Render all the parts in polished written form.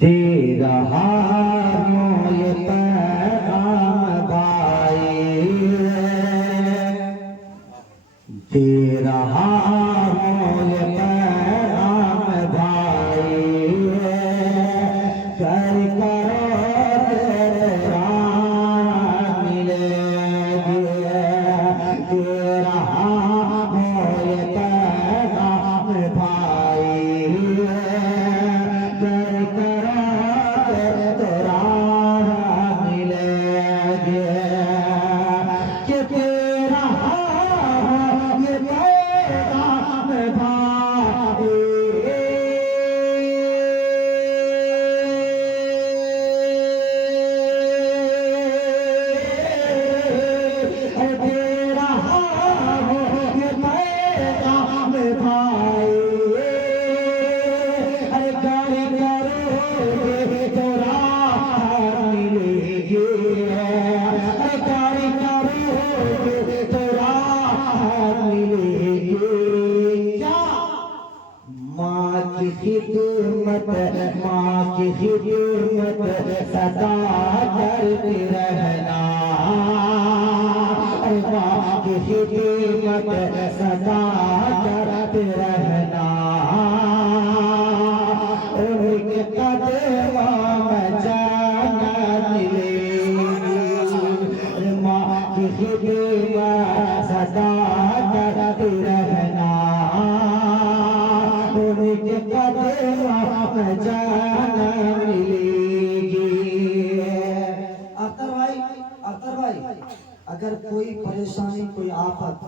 दे रहा हूँ ये पैगाम भाई, दे रहा हूँ ये पैगाम भाई, कर करो तेरा मिलेगी। दे रहा हूँ ये पैगाम भाई, कर करो तेरा मिलेगी। कि तेरा ये पैगाम भाई, तेरा ये पैगाम भाई, अरे गाड़ी करोगे तो राहत मिलेगी। अरे गाड़ी करोगे तो राहत मिलेगी। क्या माँ की खिदमत, माँ की खिदमत सदा करते रहना। माँ की खिदमत सदा करते रहना। उनके कदमों में जन्नत मिलेगी। माँ की खिदमत सदा करते रहना। उनके कदमों में जन्नत मिलेगी। अख्तर भाई, अगर कोई परेशानी, कोई आफत,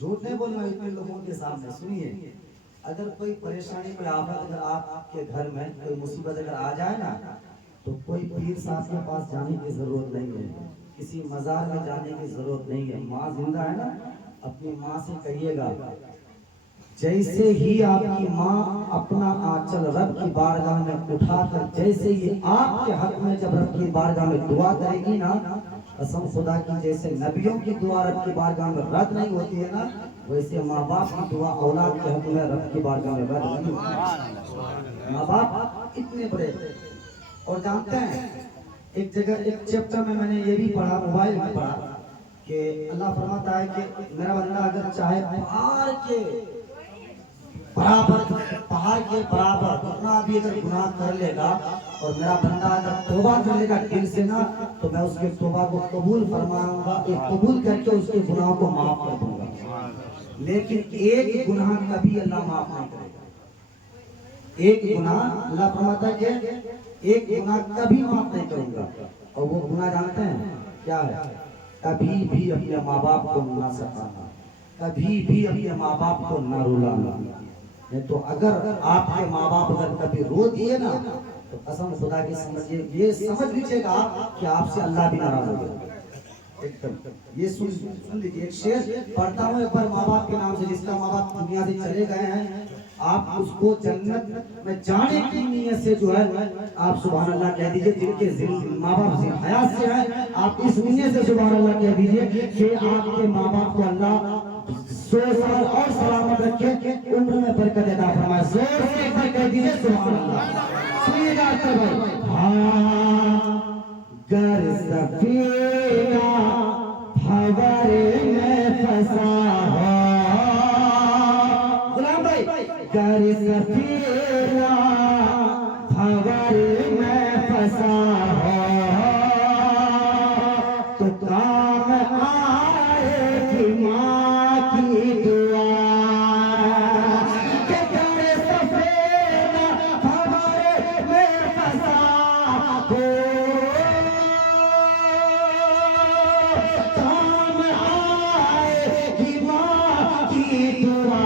झूठ नहीं बोलना इतने लोगों के सामने, सुनिए, अगर कोई परेशानी, कोई आफत अगर आपके घर में कोई मुसीबत अगर आ जाए ना, तो कोई पीर साहब के पास जाने की जरूरत नहीं है, किसी मजार में जाने की जरूरत नहीं है। माँ जिंदा है ना, अपनी माँ से कहिएगा, जैसे ही आपकी माँ अपना आंचल रब की बारगाह में उठाकर, जैसे ही आपके हक में जब रब की बारगाह में दुआ करेगी ना, कसम खुदा की, जैसे नबियों की दुआ रब की बारगाह में रद्द नहीं होती है ना, वैसे माँ बाप की दुआ औलाद के हक में रब की बारगाह में रद्द नहीं होती। माँ बाप इतने बड़े। और जानते हैं, एक जगह एक चैप्टर में मैंने ये भी पढ़ा, मोबाइल में पढ़ा, कि अल्लाह फरमाता है कि मेरा बंदा अगर चाहे पहाड़ के बराबर कितना भी अगर गुनाह कर लेगा, और मेरा बंदा अगर तौबा कर लेगा दिल से ना, तो मैं उसके तौबा को कबूल फरमाऊंगा, कबूल करके उसके गुनाह को माफ कर दूंगा। लेकिन एक गुनाह कभी अल्लाह माफ नहीं करेगा। एक गुनाह अल्लाह फरमाता है कि एक गुनाह कभी माफ नहीं करूंगा। और वो गुनाह जानते हैं क्या है? कभी भी अपने माँ बाप को ना सताना, कभी भी अपने माँ बाप को ना रुलाना। नहीं तो अगर आपके माँ बाप अगर कभी रो दिए ना, तो कसम खुदा की समझिए, ये समझ लीजिएगा कि आपसे अल्लाह भी नाराज हो गया एकदम। ये सुन लीजिए, एक शेर पढ़ता हूँ एक बार माँ बाप के नाम से। जिसका माँ बाप दुनिया से चले गए हैं, आप उसको जन्नत में जाने की नीयत से जो है आप सुभान अल्लाह कह दीजिए। जिनके माँ बाप हयात से हैं, आप इस नीयत से सुभान अल्लाह कह दीजिए कि आपके माँ बाप को अल्लाह 100 साल और सलामत रखे, उम्र में बरकत अता फरमाए। जोर से एक बार कह दीजिए सुभान अल्लाह। सुनिएगा अख्तर भाई, हाँ गर सफीना भंवर में फंसा हो, गुलाम भाई, गर सफीना भंवर में फंसा हो, तो काम आएगी माँ की दुआ। के गर सफीना भंवर में फंसा हो, काम आएगी माँ की दुआ।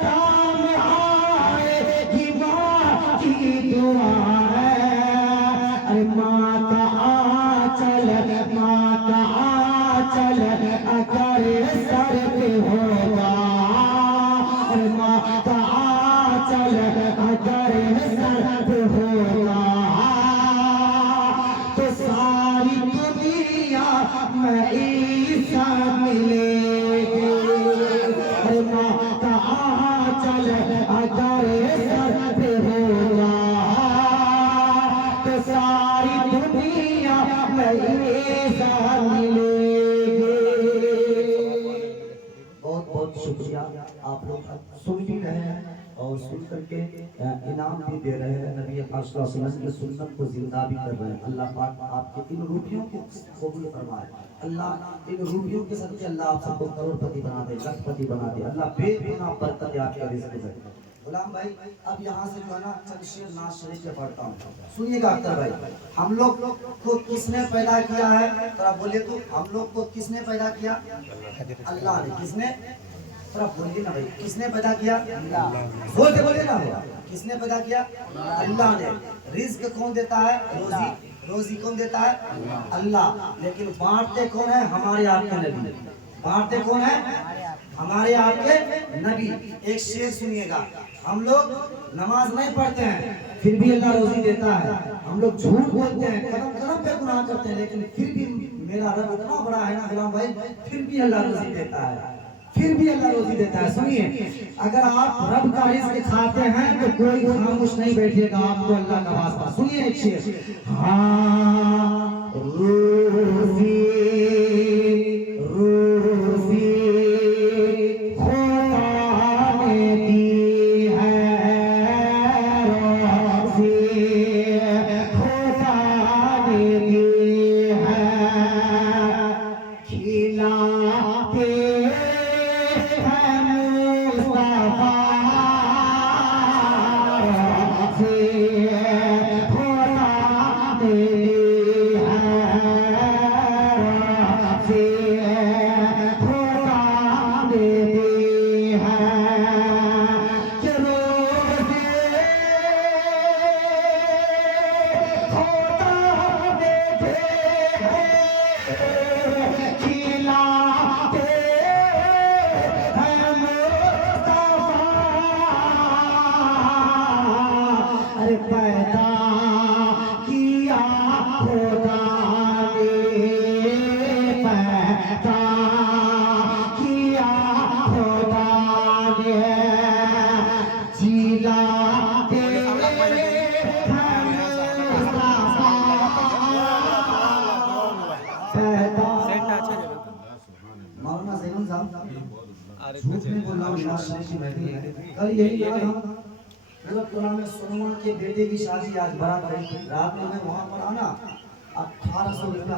काम आएगी माँ की दुआ। अरे माँ का आंचल, माँ का आंचल अगर सर पे होगा, अरे माँ का आंचल अगर सर पे होगा, तो सारी दुनिया में ईसा मिलेगी। अरे माँ का आंचल अगर सर पे होगा, इनाम भी दे रहे हैं, नबी पाक सल्लल्लाहु अलैहि वसल्लम की सुन्नत को जिंदा भी कर रहे हैं। अल्लाह पाक आपके इन रूपियों को कबूल फरमाए। अल्लाह इन रूपियों के सदके अल्लाह आप सबको करोड़पति बना दे, लखपति बना दे। अल्लाह बेगुनाह बरकत आपके रिज़्क़ में। गुलाम भाई अब यहाँ से जो है ना चंद शेर नाज शरीफ के पढ़ता हूँ, सुनिएगा अख्तर भाई। हम लोग को किसने पैदा किया है, थोड़ा बोलिए तो, हम लोग को किसने पैदा किया? अल्लाह ने। किसने? थोड़ा बोलिए ना भाई, किसने पैदा किया? अल्लाह। जोर से बोलिए ना, किसने पैदा किया? अल्लाह ने। रिज्क कौन देता है? रोजी। रोजी कौन देता है? अल्लाह। लेकिन बांटते कौन है? हमारे आपके नबी। बांटते कौन है? हमारे आपके नबी। एक शेर सुनिएगा, हम लोग नमाज नहीं पढ़ते हैं फिर भी अल्लाह रोजी देता है। हम लोग झूठ बोलते हैं, कदम कदम पे गुनाह करते हैं, लेकिन फिर भी मेरा रब इतना बड़ा है ना गुलाम भाई, फिर भी अल्लाह रोजी देता है, फिर भी अल्लाह रोजी देता है। सुनिए, अगर आप रब का रिज़्क खाते हैं तो कोई खामोश नहीं बैठेगा, आपको अल्लाह का वास्ता। सुनिए एक शेर, हाँ रोजी पैदा किया खुदा ने, पैदा किया खुदा ने, जिला दे मौलाना ज़ैनुल साहब झूठ नहीं बोल रहा हूँ, कल यही याद हम कुरान में सुलेमान के बेटे की शादी आज बारात रही, रात में मैं वहां पर आना 1800 रुपया